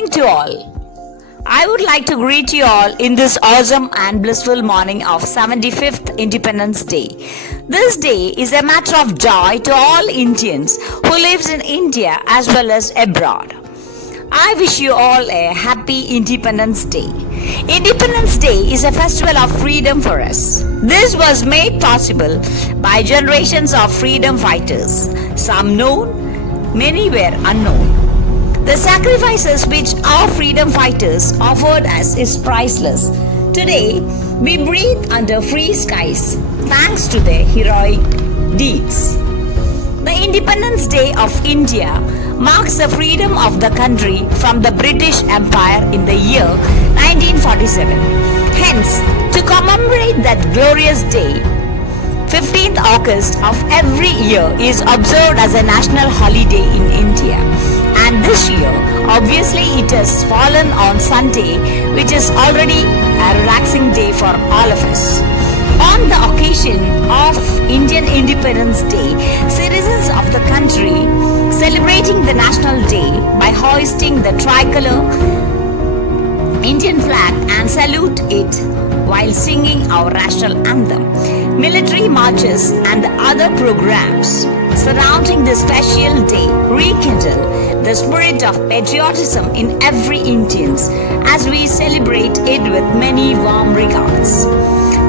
morning to all. I would like to greet you all in this awesome and blissful morning of 75th Independence Day. This day is a matter of joy to all Indians who lives in India as well as abroad. I wish you all a happy Independence Day. Independence Day is a festival of freedom for us. This was made possible by generations of freedom fighters. Some known, many were unknown. The sacrifices which our freedom fighters offered us is priceless. Today, we breathe under free skies thanks to their heroic deeds. The Independence Day of India marks the freedom of the country from the British Empire in the year 1947. Hence, to commemorate that glorious day, 15th August of every year is observed as a national holiday in India. And this year, obviously it has fallen on Sunday, which is already a relaxing day for all of us. On the occasion of Indian Independence Day, citizens of the country celebrating the National Day by hoisting the tricolor Indian flag and salute it while singing our national anthem. Military marches and the other programs surrounding this special day rekindle the spirit of patriotism in every Indian as we celebrate it with many warm regards.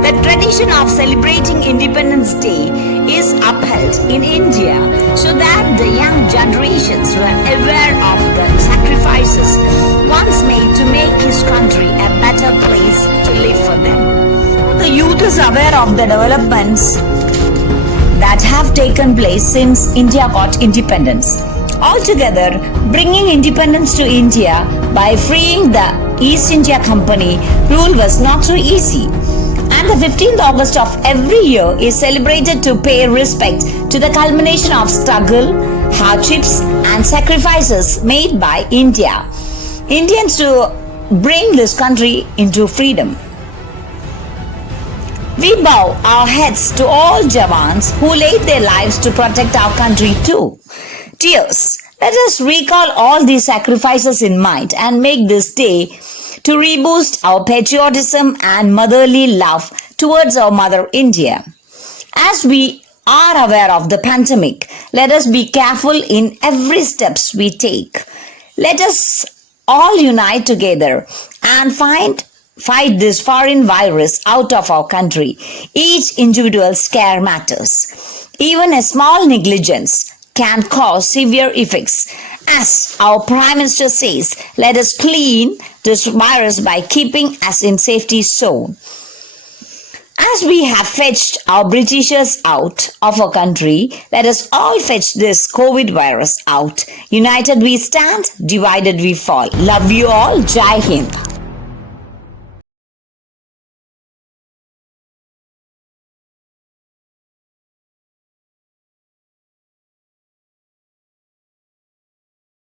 The tradition of celebrating Independence Day is upheld in India so that the young generations were aware of the sacrifices once made to make his country a better place to live for them. The youth is aware of the developments that have taken place since India got independence. Altogether, bringing independence to India by freeing the East India Company rule was not so easy. And the 15th August of every year is celebrated to pay respect to the culmination of struggle, hardships and sacrifices made by Indians to bring this country into freedom. We bow our heads to all Jawans who laid their lives to protect our country too. Dears, let us recall all these sacrifices in mind and make this day to reboost our patriotism and motherly love towards our mother India. As we are aware of the pandemic, let us be careful in every steps we take. Let us all unite together and fight this foreign virus out of our country. Each individual's care matters. Even a small negligence can cause severe effects. As our Prime Minister says, let us clean this virus by keeping us in safety zone. As we have fetched our Britishers out of our country, let us all fetch this COVID virus out. United we stand, divided we fall. Love you all. Jai Hind.